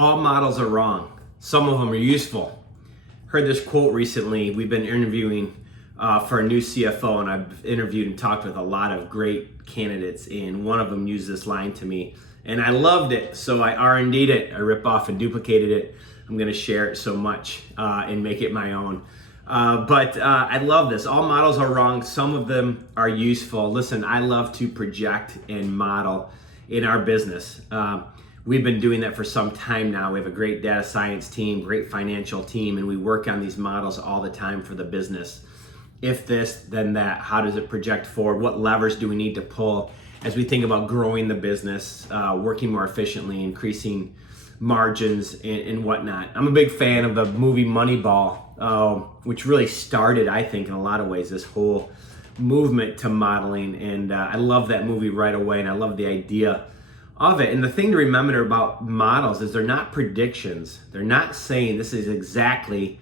All models are wrong. Some of them are useful. Heard this quote recently. We've been interviewing for a new CFO, and I've interviewed and talked with a lot of great candidates, and one of them used this line to me, and I loved it, so I R&D'd it. I ripped off and duplicated it. I'm going to share it so much and make it my own. But I love this. All models are wrong. Some of them are useful. Listen, I love to project and model in our business. We've been doing that for some time now. We have a great data science team, great financial team, and we work on these models all the time for the business. If this, then that. How does it project forward? What levers do we need to pull as we think about growing the business, working more efficiently, increasing margins and whatnot? I'm a big fan of the movie Moneyball, which really started, I think, in a lot of ways, this whole movement to modeling. And I love that movie right away, and I love the idea of it. And the thing to remember about models is they're not predictions. They're not saying this is exactly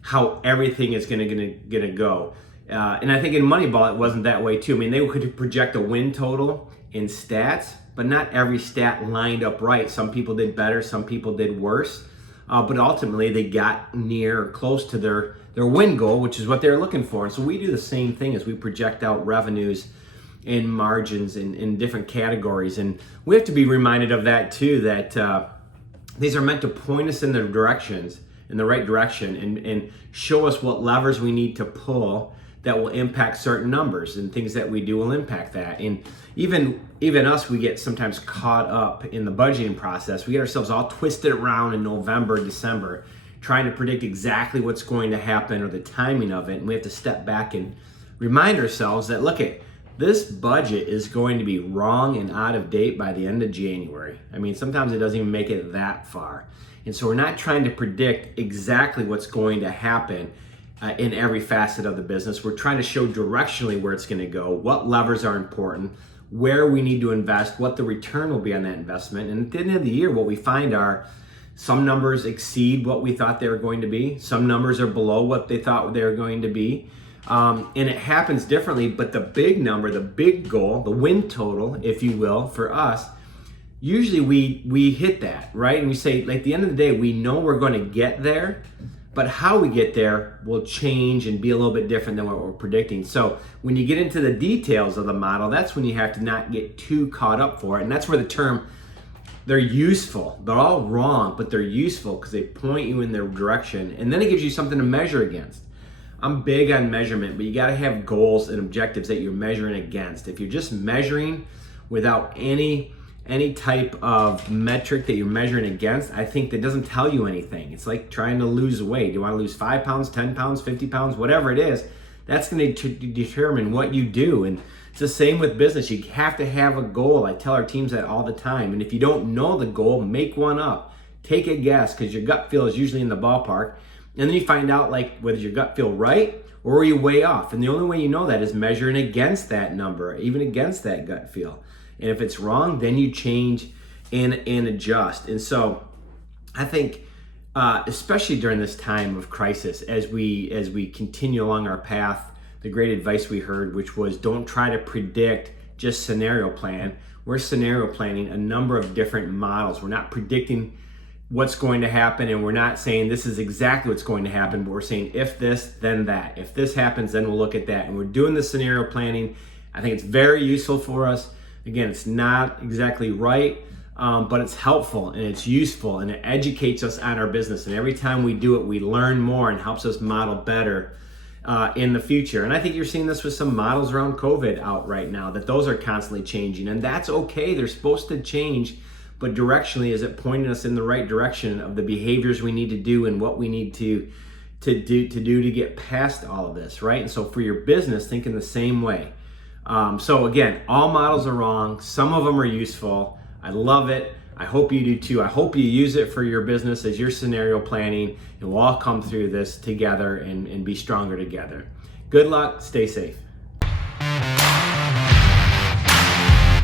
how everything is gonna go. And I think in Moneyball, it wasn't that way too. I mean, they could project a win total in stats, but not every stat lined up right. Some people did better, some people did worse. But ultimately, they got near or close to their win goal, which is what they're looking for. And so we do the same thing as we project out revenues and margins in different categories. And we have to be reminded of that too, that these are meant to point us in the right direction and show us what levers we need to pull that will impact certain numbers, and things that we do will impact that. And even us, we get sometimes caught up in the budgeting process. We get ourselves all twisted around in November, December, trying to predict exactly what's going to happen or the timing of it. And we have to step back and remind ourselves that, look, this budget is going to be wrong and out of date by the end of January. I mean, sometimes it doesn't even make it that far. And so we're not trying to predict exactly what's going to happen in every facet of the business. We're trying to show directionally where it's going to go, what levers are important, where we need to invest, what the return will be on that investment. And at the end of the year, what we find are some numbers exceed what we thought they were going to be. Some numbers are below what they thought they were going to be. And it happens differently, but the big number, the big goal, the win total, if you will, for us, usually we hit that, right? And we say, like, at the end of the day, we know we're going to get there, but how we get there will change and be a little bit different than what we're predicting. So when you get into the details of the model, that's when you have to not get too caught up for it. And that's where the term, they're useful. They're all wrong, but they're useful because they point you in their direction. And then it gives you something to measure against. I'm big on measurement, but you got to have goals and objectives that you're measuring against. If you're just measuring without any type of metric that you're measuring against, I think that doesn't tell you anything. It's like trying to lose weight. Do you want to lose 5 pounds, 10 pounds, 50 pounds, whatever it is? That's going to determine what you do. And it's the same with business. You have to have a goal. I tell our teams that all the time. And if you don't know the goal, make one up. Take a guess, because your gut feel is usually in the ballpark. And then you find out, like, whether your gut feel right or are you way off. And the only way you know that is measuring against that number, even against that gut feel. And if it's wrong, then you change and adjust. And so I think, especially during this time of crisis, as we continue along our path, the great advice we heard, which was don't try to predict, just scenario plan. We're scenario planning a number of different models. We're not predicting what's going to happen, and we're not saying this is exactly what's going to happen, but we're saying if this, then that. If this happens, then we'll look at that. And we're doing the scenario planning. I think it's very useful for us. Again, it's not exactly right, but it's helpful and it's useful, and it educates us on our business. And every time we do it, we learn more and helps us model better in the future. And I think you're seeing this with some models around COVID out right now, that those are constantly changing, and that's okay. They're supposed to change, but directionally, is it pointing us in the right direction of the behaviors we need to do and what we need to do to get past all of this, right? And so for your business, think in the same way. So again, all models are wrong. Some of them are useful. I love it. I hope you do too. I hope you use it for your business as your scenario planning, and we'll all come through this together and be stronger together. Good luck. Stay safe.